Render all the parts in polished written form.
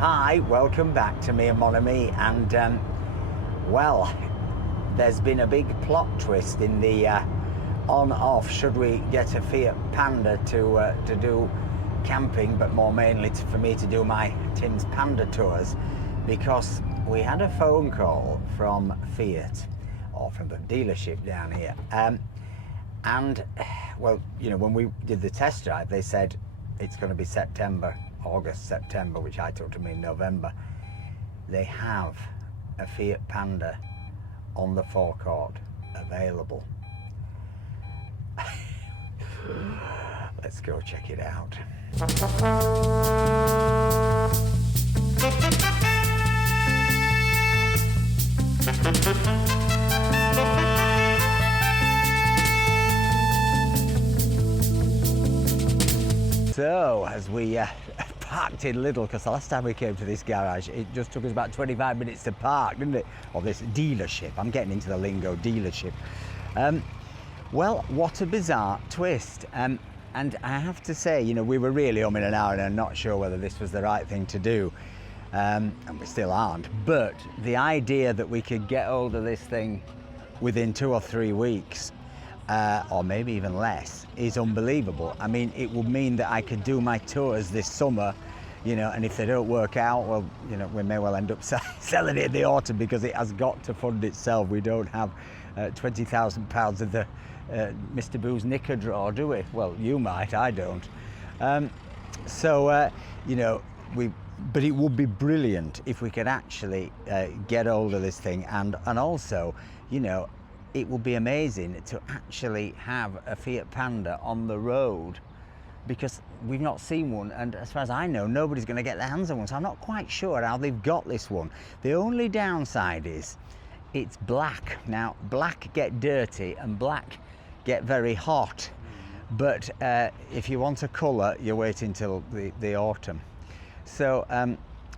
Hi, welcome back to me and Mon Ami, and well, there's been a big plot twist in the on-off. Should we get a Fiat Panda to do camping, but more mainly for me to do my Tim's Panda tours, because we had a phone call from Fiat, or from the dealership down here, and well, you know, when we did the test drive, they said it's going to be August, September, which I took to mean November. They have a Fiat Panda on the forecourt available. Let's go check it out. So, as we parked in Lidl, because the last time we came to this garage, it just took us about 25 minutes to park, didn't it? Or this dealership. I'm getting into the lingo, dealership. Well, what a bizarre twist. And I have to say, you know, we were really umming and ahhing and not sure whether this was the right thing to do. And we still aren't. But the idea that we could get hold of this thing within 2 or 3 weeks, or maybe even less, is unbelievable. I mean, it would mean that I could do my tours this summer, you know, and if they don't work out, well, you know, we may well end up selling it in the autumn, because it has got to fund itself. We don't have £20,000 of the Mr. Boo's knicker drawer, do we? Well, you might, I don't. You know, but it would be brilliant if we could actually get hold of this thing, and also, you know, it would be amazing to actually have a Fiat Panda on the road, because we've not seen one, and as far as I know, nobody's going to get their hands on one, so I'm not quite sure how they've got this one. The only downside is it's black. Now, black get dirty and black get very hot, but if you want a colour, you're waiting till the autumn. So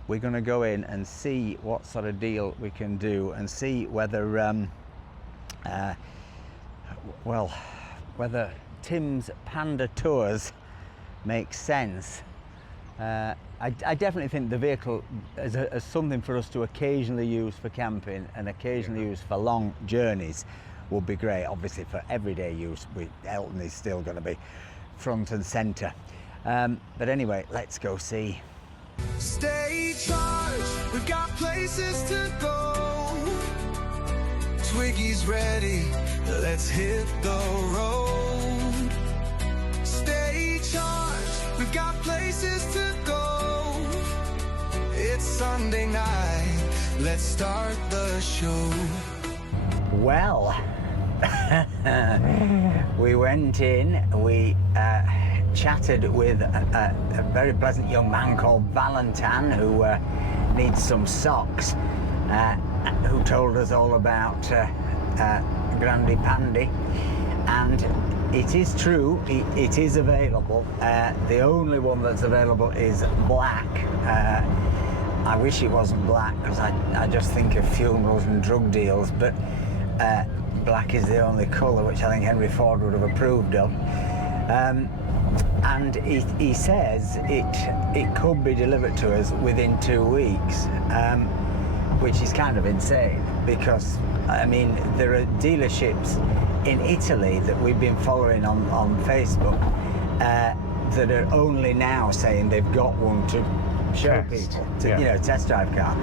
we're going to go in and see what sort of deal we can do, and see whether whether Tim's Panda tours make sense. I definitely think the vehicle as something for us to occasionally use for camping and occasionally use for long journeys would be great. Obviously, for everyday use, Elton is still going to be front and centre. But anyway, let's go see. Stay charged, we've got places to go. Twiggy's ready, let's hit the road. Stay charged, we've got places to go. It's Sunday night, let's start the show. Well, we went in, we chatted with a very pleasant young man called Valentine, who needs some socks, who told us all about Grande Panda, and it is true, it is available. The only one that's available is black. I wish it wasn't black, because I just think of funerals and drug deals, but black is the only colour which I think Henry Ford would have approved of. And he says it could be delivered to us within 2 weeks, which is kind of insane, because I mean, there are dealerships in Italy that we've been following on Facebook that are only now saying they've got one to show people, to, you know, test drive car,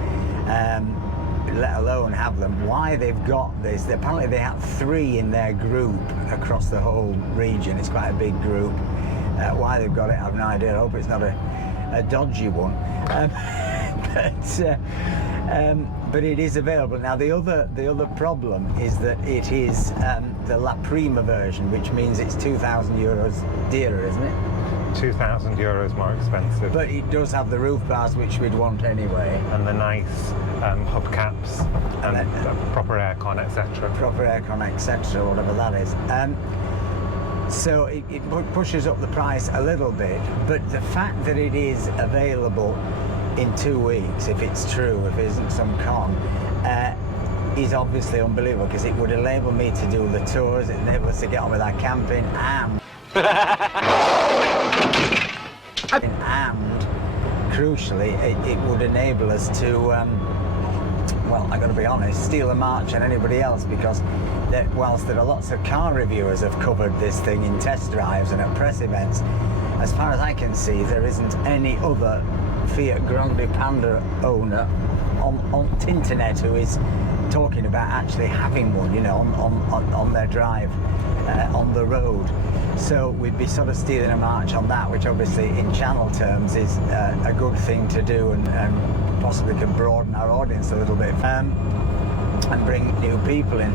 let alone have them. Why they've got this, apparently they have 3 in their group across the whole region. It's quite a big group. Why they've got it, I have no idea. I hope it's not a dodgy one. But it is available. Now, the other problem is that it is the La Prima version, which means it's €2,000 dearer, isn't it? €2,000 more expensive. But it does have the roof bars, which we'd want anyway. And the nice hubcaps and proper aircon, etc. Proper aircon, etc., whatever that is. So it pushes up the price a little bit, but the fact that it is available in 2 weeks, if it's true, if it isn't some con, is obviously unbelievable, because it would enable me to do the tours, it enables us to get on with our camping, and crucially, it would enable us to, well, I'm going to be honest, steal a march on anybody else, because whilst there are lots of car reviewers have covered this thing in test drives and at press events, as far as I can see, there isn't any other Fiat Grande Panda owner on Tinternet who is talking about actually having one, you know, on their drive, on the road. So we'd be sort of stealing a march on that, which obviously in channel terms is a good thing to do, and possibly can broaden our audience a little bit, and bring new people in.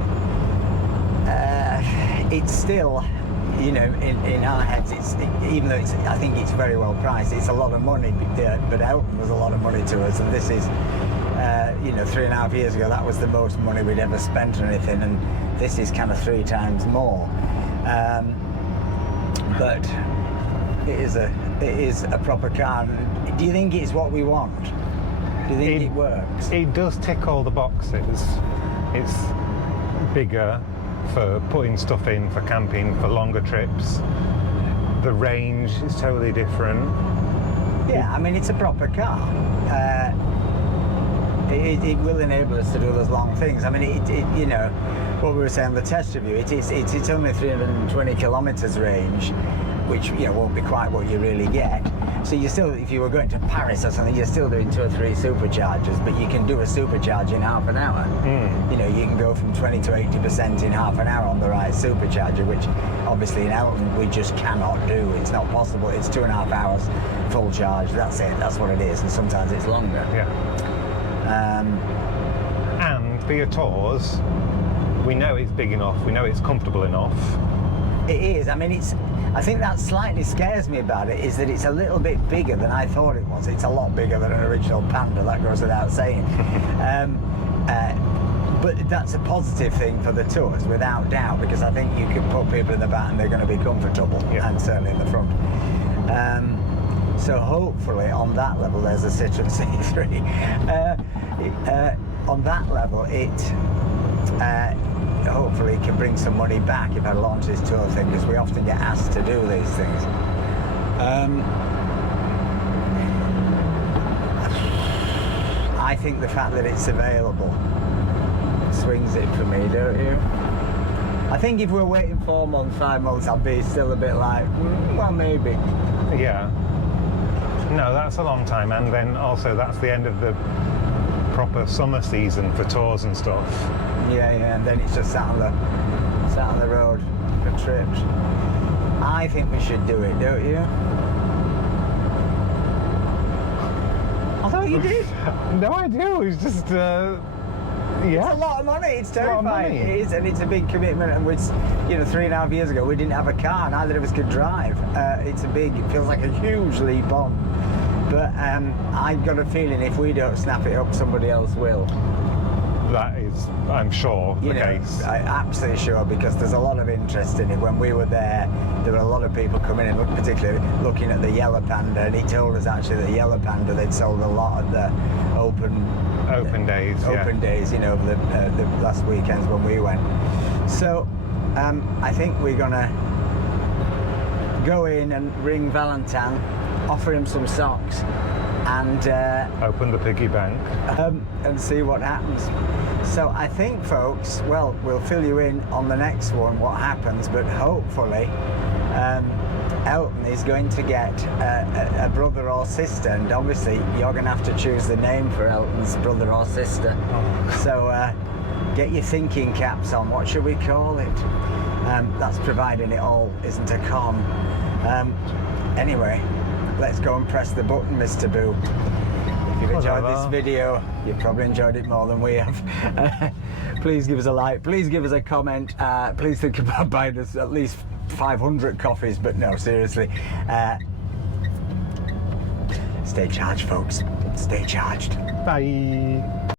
It's still, you know, in our heads, even though I think it's very well priced, it's a lot of money, but Elton was a lot of money to us, and this is, you know, 3.5 years ago, that was the most money we'd ever spent on anything, and this is kind of 3 times more. But it is a proper car. Do you think it's what we want? Do you think it works? It does tick all the boxes. It's bigger for putting stuff in, for camping, for longer trips. The range is totally different. Yeah, I mean, it's a proper car. It will enable us to do those long things. I mean, you know, what we were saying on the test review, it's only 320 kilometres range, which, you know, won't be quite what you really get. So you still, if you were going to Paris or something, you're still doing 2 or 3 superchargers, but you can do a supercharge in half an hour. You know, you can go from 20 to 80% in half an hour on the right supercharger, which obviously in Elton we just cannot do. It's not possible. It's 2.5 hours full charge. That's it. That's what it is. And sometimes it's longer. Yeah. And for your tours, we know it's big enough. We know it's comfortable enough. It is. I mean, I think that slightly scares me about it, is that it's a little bit bigger than I thought it was. It's a lot bigger than an original Panda, that goes without saying. But that's a positive thing for the tours, without doubt, because I think you can put people in the back and they're going to be comfortable, and certainly in the front. So hopefully on that level, there's a Citroen C3. On that level, it hopefully can bring some money back if I launch this tour thing, because we often get asked to do these things. I think the fact that it's available swings it for me, don't you? I think if we're waiting 4 months, 5 months, I'll be still a bit like, well, maybe. Yeah. No, that's a long time, and then also that's the end of the proper summer season for tours and stuff. Yeah, and then it's just sat on the road for trips. I think we should do it, don't you? I thought you did. No, I do. It's just, yeah. It's a lot of money. It's terrifying. It is, and it's a big commitment. And which, you know, 3.5 years ago, we didn't have a car. Neither of us could drive. It feels like a huge leap on. But I've got a feeling if we don't snap it up, somebody else will. That is, I'm sure, the case. I'm absolutely sure, because there's a lot of interest in it. When we were there were a lot of people coming in, particularly looking at the Yellow Panda, and he told us actually that the Yellow Panda, they'd sold a lot of the open days, you know, over the last weekends when we went. So I think we're gonna go in and ring Valentin, offer him some socks, and open the piggy bank and see what happens. So I think, folks, well, we'll fill you in on the next one what happens, but hopefully Elton is going to get a brother or sister, and obviously you're going to have to choose the name for Elton's brother or sister. So get your thinking caps on. What should we call it? That's providing it all isn't a con. Anyway, let's go and press the button, Mr. Boo. If you've enjoyed this video, you've probably enjoyed it more than we have. Please give us a like, please give us a comment, please think about buying us at least 500 coffees, but no, seriously. Stay charged, folks. Stay charged. Bye.